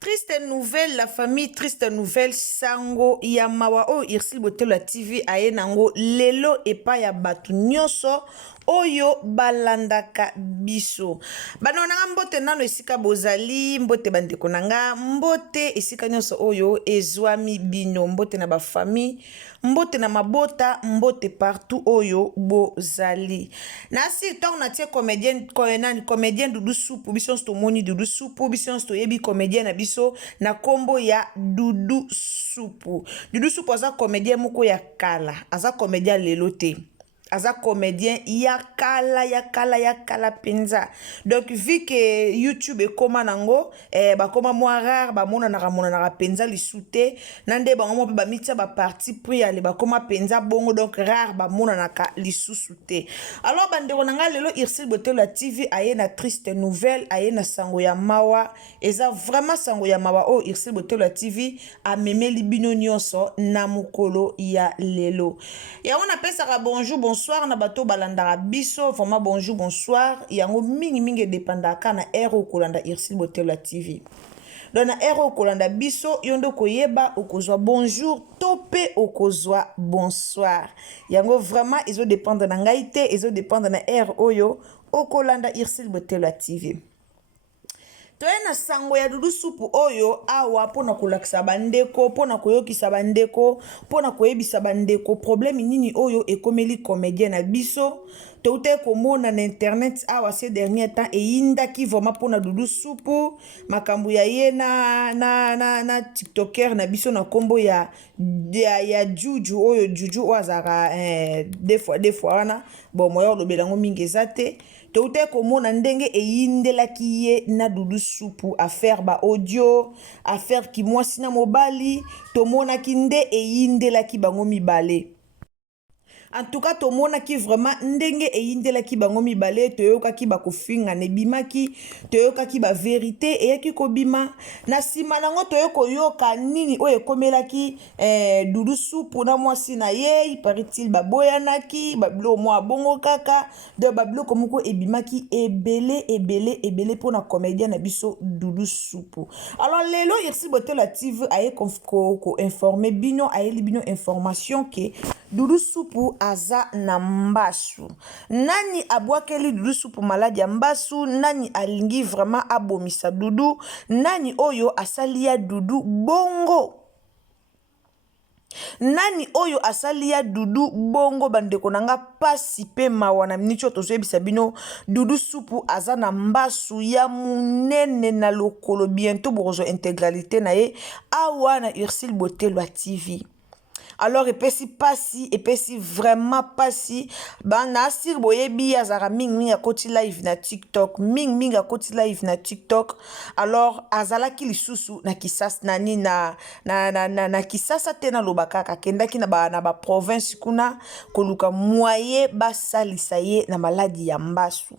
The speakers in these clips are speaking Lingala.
Triste nouvelle, la famille, triste nouvelle, sango yamawa o irsil botelo la TV aye nango lelo epa ya batu nyonso oyo balandaka biso. Bano nanga mbote nano esika bozali, mbote bandeko nanga, mbote esika nyonso oyo ezwami bino, mbote na ba famille, mbote na mabota, mbote partout oyo bozali. Nasi tong na tie comédien Doudou Soupu, biso sto moni Doudou Soupu, biso sto yebi comédien na biso na kombo ya Doudou Soupu. Doudou Soupu aza comédien moko ya kala, aza comédien lelo te. Aza comédien ya kala penza. Donc vu que YouTube ekoma nango bakoma mwa rare bamona na penza lisute nande bango mpe bamitia ba parti puis ale bakoma penza bongo donc rare bamona naka lisusu te. Alors bandeko nanga lelo Irsil Botelo la TV aye na triste nouvelle, aye na sango ya mawa, eza vraiment sango ya mawa o Irsil Botelo la TV amemeli bino nyonso na mukolo ya lelo. Ya on appelle ça bonjour bonsoir na bato balandara biso, vraiment bonjour bonsoir yango mingi dépendaka na ero kolanda Irsil Botelo la TV. Donc na ero kolanda biso yondo koyeba okozwa bonjour topé okozwa bonsoir. Yango vraiment izo dépendre na ngaite, izo dépendre na ero oyo okolanda Irsil Botelo la TV. Toye na sango ya Doudou Soupu oyo awa pona kolakisa bandeko, pona koyokisa bandeko, pona koyebisa bandeko problème nini oyo ekomeli comédien na biso. Toute komona na internet awa ces derniers temps eyindaki vraiment pona Doudou Soupu makambu ya ye na tiktoker na biso na kombo ya Juju oyo Juju wazara des fois wana bon moyo lobelango mingi ezate. Toute komona ndenge eyindelaki ye na Doudou Soupu affaire ba audio, affaire ki mwasi na mobali, tomona ki nde eyindelaki bango mibale. En tout cas, tout le monde qui vraiment ndenge e indela ki bango mibale, toyoka ki bakofinga nebimaki, toyoka ki ba vérité e ki kobima. Na sima nango toyoko yoka nini oye komela ki Doudou Soupu na mwasi na ye, paraît-il baboyanaki, bablo mwa bongo kaka, de bablo komoko ebimaki ebele pona comédien na biso Doudou Soupu. Alors lelo Irsil Botelo la TV aye ko informer bino aye li bino information ke Doudou Soupu aza na mbasu. Nani abwakeli Doudou Soupu maladi ya mbasu, nani alingi vraiment abomisa Doudou, nani oyo asalia Doudou bongo. Nani oyo asalia Doudou bongo bandeko nanga pasi pe mawana mnicho tozoyebisa bino Doudou Soupu aza na mbasu ya munene na lokolo bientôt bozo intégralité na ye awa na Irsil Botelo la TV. Alors epesi pasi, epesi vraiment pasi. Bana asir boyebi azara ming a koti live na TikTok, ming a koti live na TikTok. Alors azalaki lisusu na kisasa nani na kisasa tena lobakaka kendaki na ba province kuna koluka moye basalisa ye na maladi ya mbasu.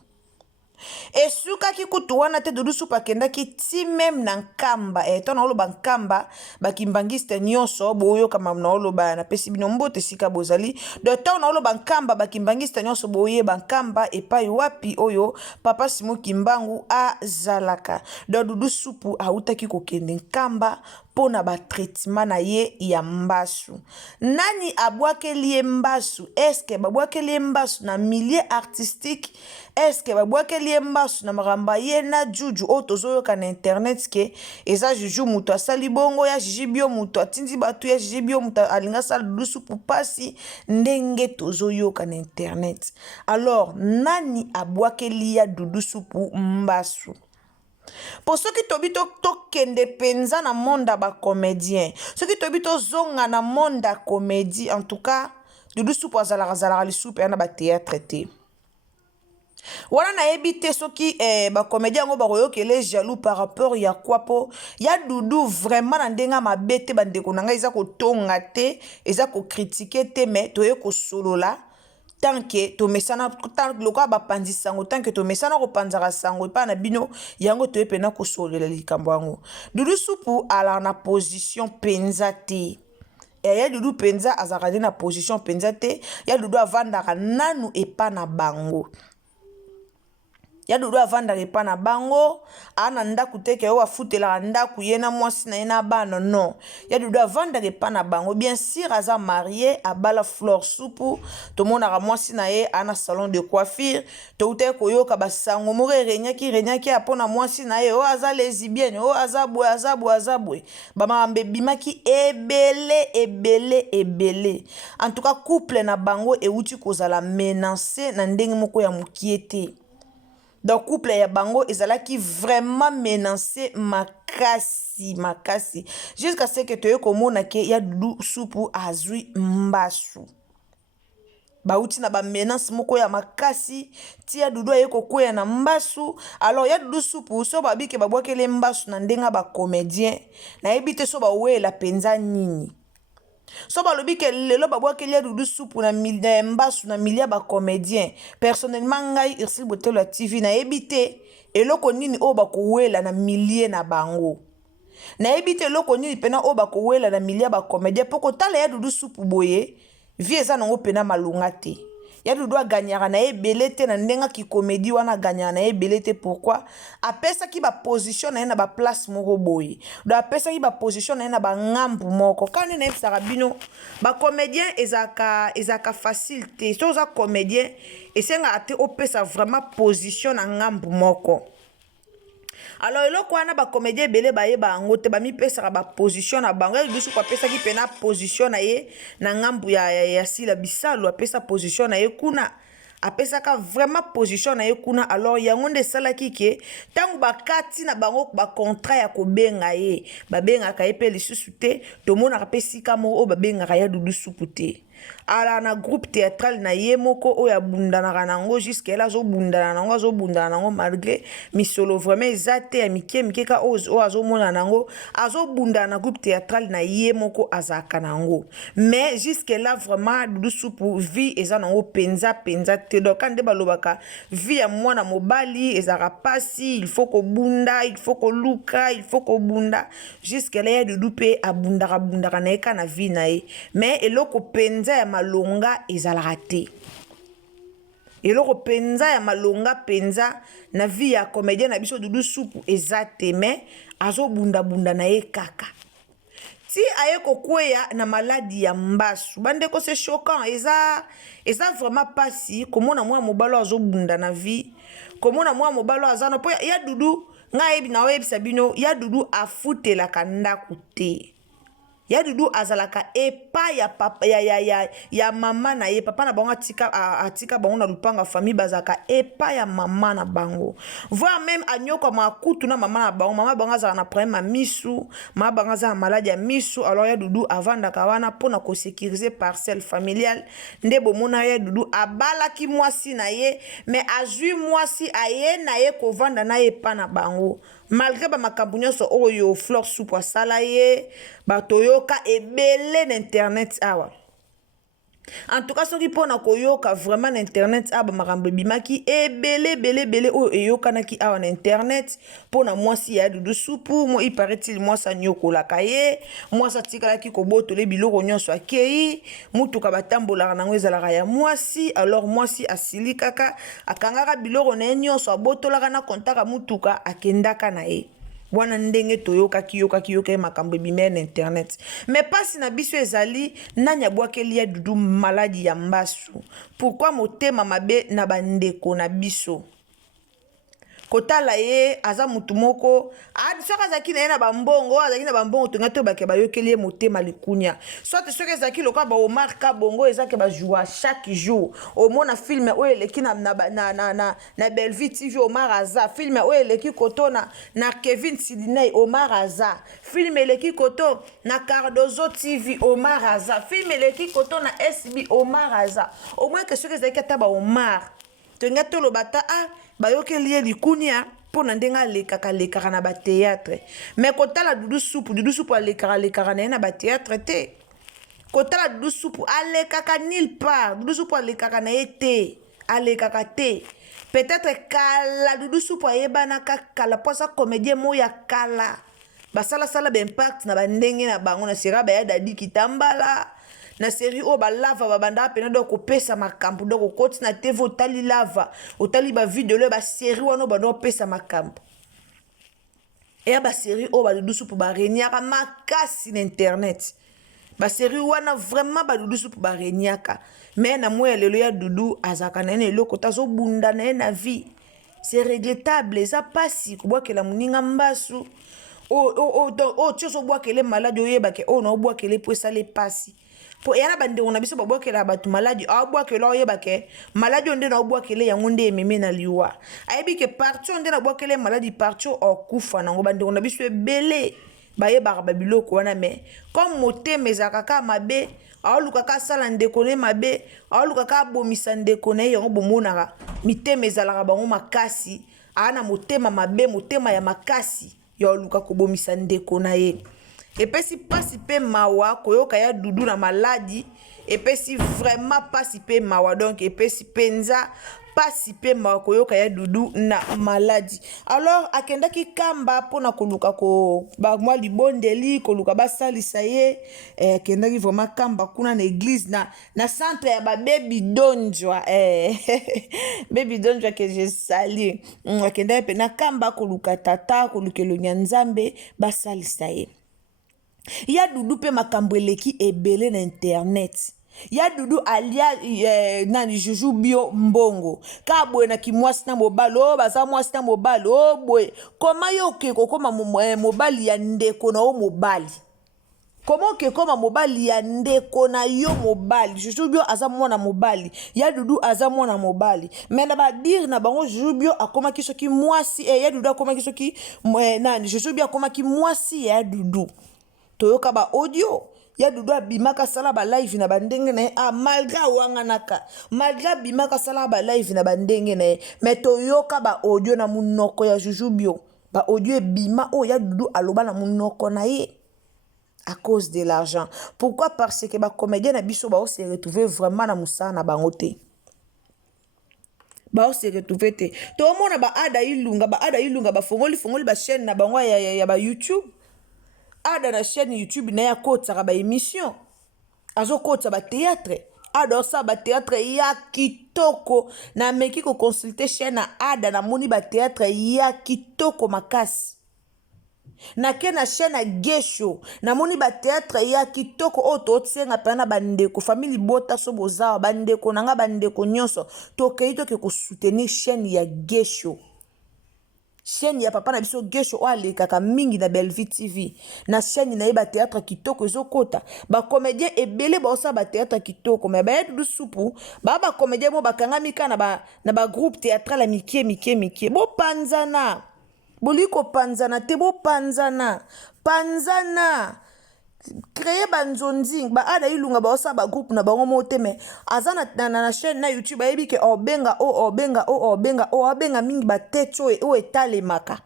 Esuka ki kutu wana te Doudou Soupu akendaki ti même na nkamba tona oloba nkamba bakimbangiste nyonso boyo kama na oloba na pesi bino mbote sika bozali de tona oloba nkamba bakimbangiste nyonso boye bankamba epai wapi oyo papa Simo Kimbangu azalaka. Do Doudou Soupu autaki kokende nkamba pona ba traitement na ye ya mbasu. Nani abwakeli ye mbasu? Eske babwakeli ye mbasu na milieu artistique? Eske babwakeli ye mbasu na maramba ye na Juju o tozoyoka na internet ke eza Juju muto asali bongo ya Jijibio muto atindi batu ya Jijibio muto alinga sala Doudou Soupu pasi ndenge tozoyoka na internet. Alors nani abwakeli ya Doudou Soupu mbasu? Pour ceux qui tobi to kende penza na monde ba comédien, ceux qui tobi to zonga na monde comédie, en tout cas Doudou Soupu azala li soupe na ba théâtre te. Wana na ebite soki ba comédien ngo ba koyokele jaloux par rapport ya kwapo ya Doudou vraiment na ndenga mabete bandeko nanga eza ko tonga te, eza ko critiquer te mais toye ko solola. Tant que to mesana tant loka ba panzi sango tant que to mesana ko panzaka sango pa na bino yango to epena ko solela likambo yango. Doudou Soupu ala na position penza te. Ya Doudou penza azakade na position penza te, ya Doudou avandaka nanu epa na bango. ya dudu avandaka epa na bango ana ndaku teke oyo afutelaka ndaku ye na mwasi na ye na bana non ya dudu avandaka epa na bango bien sûr aza marié abala fleur supu tomonaka mwasi na ye ana salon de coiffure toutaki koyoka basango moko erenyaki apona mwasi na ye oyo aza lesbienne oyo aza boye bamakambo ebimaki ebele en tout cas couple na bango euti kozala menacé na ndenge moko ya mokie te. Donc couple ya bango ezalaki vraiment menacé makasi jusqu'à ce que toye komona ke ya dudu supu azwi mbasu bauti na ba menace moko ya makasi ti ya dudu aye kokwea na mbasu. Alors ya dudu supu so babike babwakele mbasu na ndenga ba comédien na yebi so bawela penza nini so balobi ke lelo babwakeli ya dudu supu na mbasu na milia ba comédien. Personnellement ngai Ursule Botelo ya TV na yebite eloko nini o bakowela na milie na bango na yebite eloko nini pena o bakowela na milia ba comédien poko tala ya dudu supu boye vie eza nango pena malunga te. Ya dudu aganyaka na ebele te na ndenga ki comédie wana aganyaka na ebele te. Pourquoi? Apesa ki ba position na ye na ba place moko boye do apesa ki ba position na ye na ba ngambu moko kani na ebisaka bino ba comédien ezaka facile te so oza comédien esenga ate opesa vraiment position na ngambu moko. Alors eloko wana ba comédien ebele bayeba yango te bamipesaka ba position na bango biso kwa pesa ki pena position na ye na ngambu ya sila bisalu apesa position na ye kuna apesaka vraiment position na ye kuna. Alors yango nde esalaki ke ntango bakati na bango ba contrat ya kobenga ye babengaka ye mpe lisusu te tomonaka mpe sika moko oyo babengaka ya dudu supu te. Ala na groupe théâtral na ye moko oyo abundanaka nango jusqu'à là azobundana nango malgré misolo vraiment eza te ya mike ka oyo azomona nango azobundana na groupe théâtral na ye moko azalaka nango. Mais jusqu'à là vraiment dudu supu vie eza nango penza te. Donc nde balobaka vie ya mwana mobali ezaka pasi il faut kobunda il faut koluka il faut kobunda jusqu'à là ya dudu pe abundaka na ye ka na vie na ye. Mais eloko penza ya malonga ezalaka te. Eloko penza ya malonga penza na vie ya comédien na biso dudu supu eza te. Mais azobunda na ye kaka ti aye kokweya na maladi ya mbasu bandeko c'est choquant eza vraiment pasi komona mwa mobalo azobunda na vie komona mwa mobalo azana po ya dudu ngai na oyebisa bino ya dudu afutelaka ndaku te. Ya dudu azalaka epa ya papa ya mama na ye papa na bango atika bango na lupanga famille bazaka epa ya mama na bango voire même anyoko makutu na mama bango azala na problème ya misu mama bango azala malade ya misu. Alors ya dudu avandaka wana pona ko sécuriser parcelle familiale nde bomona ya dudu abalaki mwasi na ye mais azui mwasi aye na ye kovanda na ye pa na bango malgré ba makambo nyonso oyo fleur supu asala ye batoyoka ebele na internet awa. En tout cas soki pona koyoka vraiment na internet aba makambo ebimaki ebele oyo eyokanaki awa na internet pona mwasi ya dudu supu mo iparaît-il mwasi anyokolaka ye mwasi atikalaki kobotola biloko nyonso akei mutuka batambolaka nango ezalaka ya mwasi. Alors mwasi asili kaka akangaka biloko na ye nyonso abotolaka na kontaka mutuka akendaka na ye wana ndenge toyokaki makambo ebimé na internet. Mais pasi na biso ezali nani abwakeli ya dudu maladi ya mbasu. Pourquoi motema mabe na bandeko na biso kotala ye aza mutu moko soki azalaki na ye na bambongo azalaki na bambongo tonga to bake bayokeli ye motema likunya soit soki ezalaki lokola ba Omar Kabongo ezalaki bajoua chaque jour omona film oyo eleki na Bellevue TV Omar aza film oyo eleki koto na Kevin Sidney Omar aza film eleki koto na Cardozo TV Omar aza film eleki koto na SB Omar aza au moins que soki ezalaki ata ba Omar tonga to lobata bayokeli ye likunia pona ndenga alekaka na ba théâtre. Mais kotala dudu supu alekaka na ye na ba théâtre te. Kotala dudu supu alekaka nulle part. Dudu supu alekaka na ye te. Alekaka te. Peut-être kala dudu supu ayebanaka kala posa comédien moya kala basala sala ba impact na ba ndenge na bango na sera ba ya Dadi Kitambala na série o balava babanda pena do kopesa makambo do kokoti na TV otali lava otali ba video le ba série wana bando pesa makambo e ba série o ba dudu supu ba reniaka makasi na internet ba série wana vraiment ba dudu supu ba reniaka mais na moya lelo ya dudu azaka na ene eloko tazo bunda na na vie c'est regrettable ça pasi kubwakela muninga mbasu o tioso bwakele maladi oyebake o na obwakele po esale pasi po yana bande na biso babwakela batu maladi abwakela oyebake maladi onde na obwakele yango nde ememe na liwa ayebi ke parti onde na bwakele maladi parti okufa nango bande na biso ebele bayebaka babiloko wana me comme motema ezalaka kaka mabe aoluka ka sala ndeko ne mabe aoluka ka bomisa ndeko ne yango bomonaka mitema ezalaka bango makasi ana motema mabe motema ya makasi ya oluka kobomisa ndeko na ye epesi pasi pe mawa koyoka ya dudu na maladi epesi vraiment pasi pe mawa donc epesi penza pasi pe mawa koyoka ya dudu na maladi alors akendaki kamba pona koluka ko ba mwa libondeli koluka basalisa ye akendaki vraiment kamba kuna na église na centre ya ba baby donjwa baby donjwa que je salue akendaki pe na kamba koluka tata kolukelo nyanzambe basalisa ye ya dudu pe makambo eleki ebele na internet ya dudu alia nani juju bio mbongo ka boye na kimwasi na mobali o baza mwasi na mobali o boye koma yo ke kokoma mobali ya ndeko na o mobali koma ke koma mobali ya ndeko na yo mobali juju bio aza mwana mobali ya dudu aza mwana mobali mais na ba dire na bango juju bio akoma kisoki mwasi ya dudu akoma kisoki nani juju bio akoma ki mwasi ya dudu toyoka ba audio ya dudu abimaka sala ba live na bandenge na malgré wanganaka malgré bimaka sala ba live na bandenge na mais toyoka ba audio na munoko ya juju bio ba audio bima o ya dudu aloba na munoko na ye à cause de l'argent pourquoi parce que ba comédien na biso ba se retrouver vraiment na musana na bangote ba se retrouver te to mona ba ada ilunga ba fongoli ba chaîne na bango ya ba YouTube ada na chaîne YouTube na ya kota ba émission azo kota ba théâtre ada sa ba théâtre ya kitoko na meki ko consulter chaîne na ada na moni ba théâtre ya kitoko makasi na ke na chaîne na Gesho na moni ba théâtre ya kitoko o to tsenga pana bandeko famille bota so boza bandeko nanga bandeko nyonso to keito ke ko soutenir chaîne ya Gesho chaîne ya papa na biso Gesho o alekaka mingi na Bellevue TV na chaîne na ba théâtre kitoko ezokota ba comédien ebele ba osa ba théâtre kitoko mais ba yedu supu ba comédien mo bakangami ka na ba groupe théâtral mike bo panzana boliko panzana te bo panzana créer banzonzi ba ada ilunga ba osa ba groupe na bango moteme azana na chaîne na YouTube ayebi ke obenga mingi ba techo o etalemaka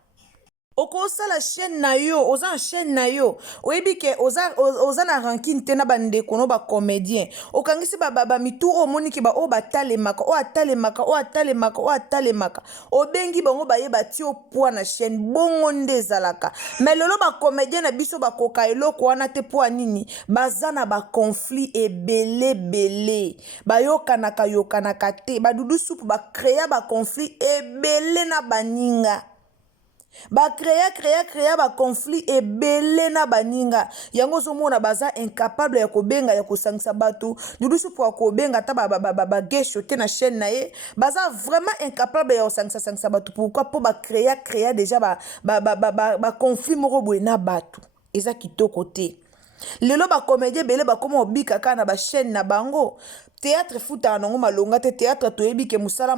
okosala chaîne na yo oza chaîne na yo oyebi ke oza na ranking te na bandeko no ba comédien okangisi ba mitu o moniki ba o batalemaka obengi bango ba yeba ti o poa na chaîne bongo nde zalaka mais lelo ba comédien na biso ba koka eloko wana te poa nini baza na ba conflit ebele yokanaka te ba dudu supu ba créer ba conflit ebele na baninga ba créer ba conflit ebele na baninga yango zomona baza incapable ya kobenga ya kosangisa batu dudu supu ya kobenga ta ba Gesho te na chaîne na ye baza vraiment incapable ya kosangisa batu pourquoi po ba créer déjà ba conflit moko boye na batu eza kitoko te lelo ba comédien bele ba komo obika kana ba chaîne na bango théâtre futa nango malonga te théâtre toyebi ke musala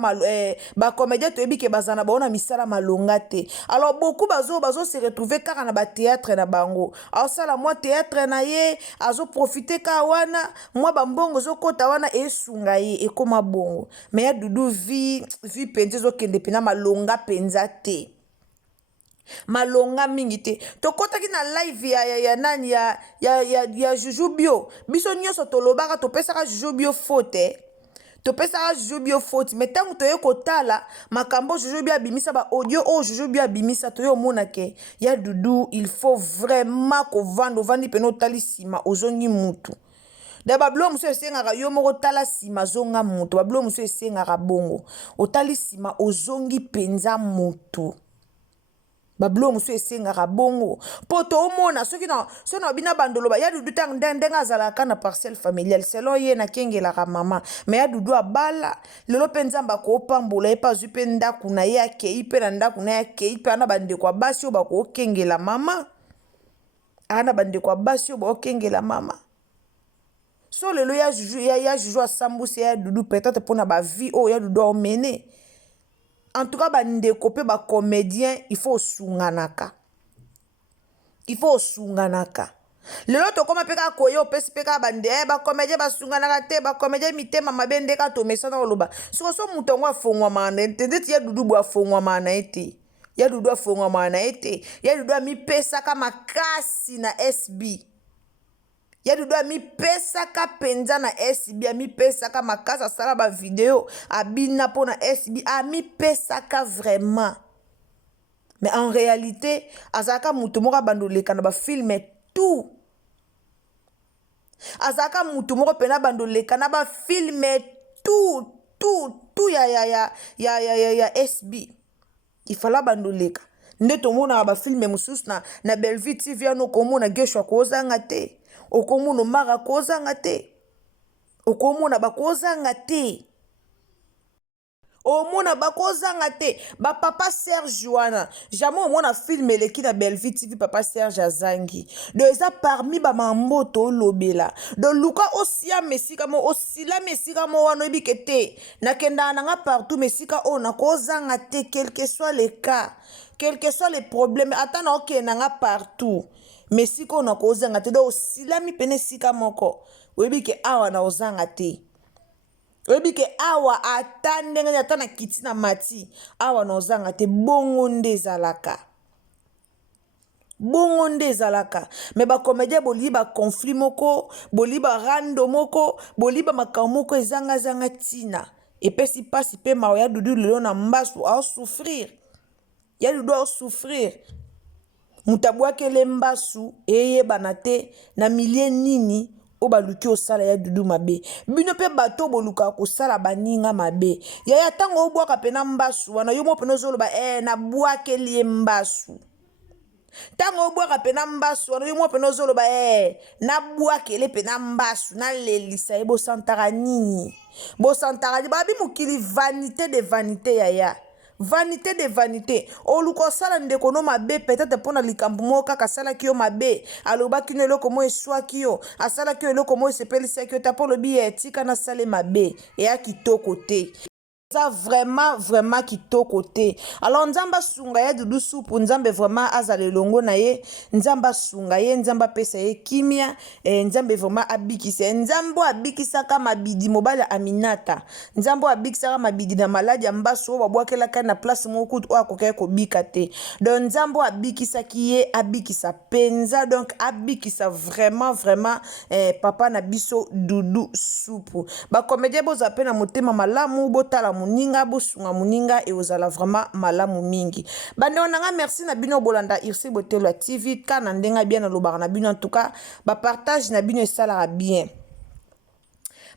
ba comédien toyebi ke bazana baona misala malonga te alors beaucoup bazo se retrouver kaka na ba théâtre na bango alors sala moi théâtre na ye azo profiter ka wana moi ba mbongo zo kota wana esunga ye ekoma bongo mais ya dudu vie penze zo kende pena malonga penza te malonga mingi te tokotaki na live ya nani ya Juju Bio biso nyonso tolobaka topesaka Juju Bio faute topesaka Juju Bio faute mais tango toye kotala makambo Juju Bio abimisa ba audio o Juju Bio abimisa toye omona ke ya dudu il faut vraiment ko vandi peno tali sima ozongi mutu Da bablo muso esengaka yo moko tala sima zonga moto. Bablo muso esengaka bongo. Otali sima ozongi penza moto. Bablo muso esengaka bongo. Poto omona soki na bina bandolo ba ya dudu tang ndenga zalaka na parcelle familiale selon ye na kengelaka mama. Mais ya dudu abala lelo penzamba ko pambola epa zupe ndaku na ye akei pe na ndaku na ye akei pe ana bandeko basi o bako kengela mama. Ana bandeko basi o bako kengela mama. So lelo ya juju asambusi ya dudu peut-être pona ba vie o ya dudu omene. En tout cas, bandeko pe ba comédien, il faut sunganaka. Il faut sunganaka. Lelo to koma peka koyo pesi peka bande ba comédien ba sunganaka te ba comédien mitema mabende ka to mesana oloba. So mutongo afongwa mana entende ti ya dudu bo afongwa mana ete. Ya dudu afongwa mana ete. Ya dudu mi pesa kama kasi na SB. Ya dudu mi pesa ka penza na SB, mi pesa ka makasa sala ba video abina po na SB, mi pesa ka vraiment. Mais en réalité, azaka mutu moko bandoleka na ba filme tout. Azaka mutu moko pena bandoleka na ba filme tout ya SB. Il fallait bandoleka. Nde to mona ba filme mususu na Bellevue TV ano komona geshwa kozanga te. Okomuna mara kozanga te. Okomuna bakozanga te. Omona bakozanga te. Ba papa Serge wana. Jamais omona film eleki na Bellevue TV papa Serge azangi. Deza parmi ba mamboto lobela. Do luka osia mesika mo osila mesika mo wana ebikete. Na kenda nanga partout mesika ona kozanga te quel que soit le cas. Quel que soit les problèmes. Atana ok nanga partout. Mais si ko na kozanga te do silami pene sika moko webi ke awa na ozanga te webi ke awa atandenge atana kiti na mati awa na ozanga te bongo nde zalaka me ba comédien boliba conflit moko boliba rando moko boliba makamoko ezanga tina epesi pasi pe mawa ya dudu lelo na mbasu a souffrir ya dudu a souffrir. Mutabwake lembasu eye banate na milie nini o baluki osala ya dudu mabe. Bino pe bato boluka kosala baninga mabe. Ya tango obwaka pena mbasu wana yo mo pena zoloba na bwake lembasu. Tango obwaka pena mbasu wana yo mo pena zoloba na bwake le pena mbasu na lelisa ebo santara nini. Bo santara di babi mukili vanité de vanité ya. Vanité de vanité. Oluko sala ndeko no mabe peut-être pona likambu moka kasala kiyo mabe. Aloba kino eloko mo eswa kiyo. Asala kiyo eloko mo esepelisa kiyo tapo lobi etika na sale mabe. Eya kitoko te. Ça vraiment kitoko te. Alors nzamba sunga ye dudu supu nzambe vraiment azale longo na ye nzamba sunga ye nzamba pesa ye kimia nzambe vraiment abikisa nzambo abikisa kama bidi mobala Aminata nzambo abikisa kama bidi na maladi ya mbaso babwakela kana place moko o akoka ko bika te. Donc nzambo abikisa kiye abikisa penza donc abikisa vraiment papa na biso dudu supu. Ba comédien boza pe na motema malamu botala muninga bosunga muninga et ozala vraiment malamu mingi. Bande onanga merci na bino bolanda Irsi Botelo TV kana ndenga bien na lobaka na bino en tout cas ba partage na bino esalaka bien.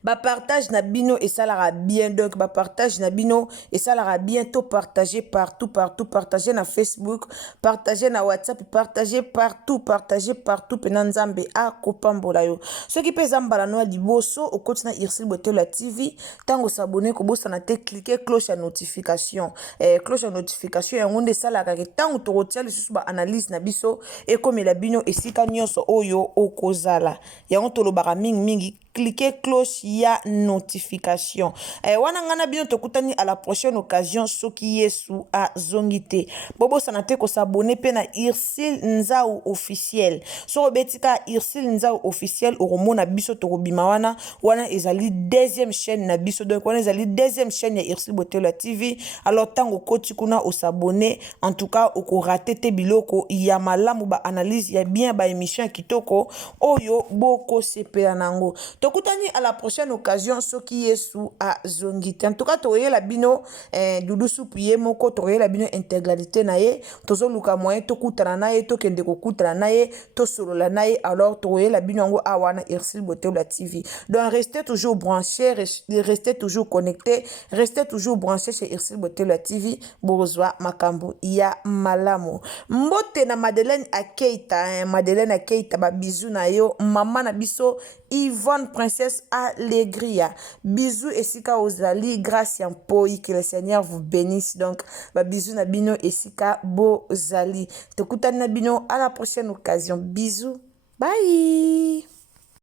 Ba partage na bino et ça la bien donc ba partage na bino et ça la bien tout partager partout partager na Facebook partager na WhatsApp partager partout penanzambe a kopambola yo ce qui pesa mbala no liboso au continent Irsi Botelo TV tango s'abonner ko bossa na te cliquer cloche à notification ya ngonde sala ka tango to rotia le susu ba analyse na biso et comme la bino esika nyonso oyo okozala ya ngonto lo bara mingi cliquez cloche ya notification. Wana ngana bino tokutani à la prochaine occasion soki yesu a zongite. Bobo sanate ko s'abonner pe na Irsil Nzau officiel. So betika Irsil Nzau officiel oromona biso tokobima wana ezali deuxième chaîne na biso donc wana ezali deuxième chaîne ya Irsi Botelo TV. Alors tango koti kuna o s'abonner en tout cas oko rater te biloko ya malamu ba analyse ya bien ba émission kitoko oyo boko sepela nango. tokutani à la prochaine occasion soki yesu azongite. En tout cas toyela bino dudu supu ye moko toyela bino intégralité na ye tozoluka moyen tokutana na ye tokende kokutana na ye tosolola na ye alors toyela bino yango awa na Ursule Botello TV. Donc restez toujours branchés, restez toujours connectés, restez toujours branchés chez Ursule Botello TV. Bozwa makambo ya malamu. Mbote na Madeleine Akeita, Madeleine Akeita ba bisou na yo, maman na biso Yvonne Princesse Allegria. Bisous esika ozali, grâce en poi, que le Seigneur vous bénisse. Donc ba bisous na bino esika bozali. Tokutani na bino à la prochaine occasion. Bisous. Bye.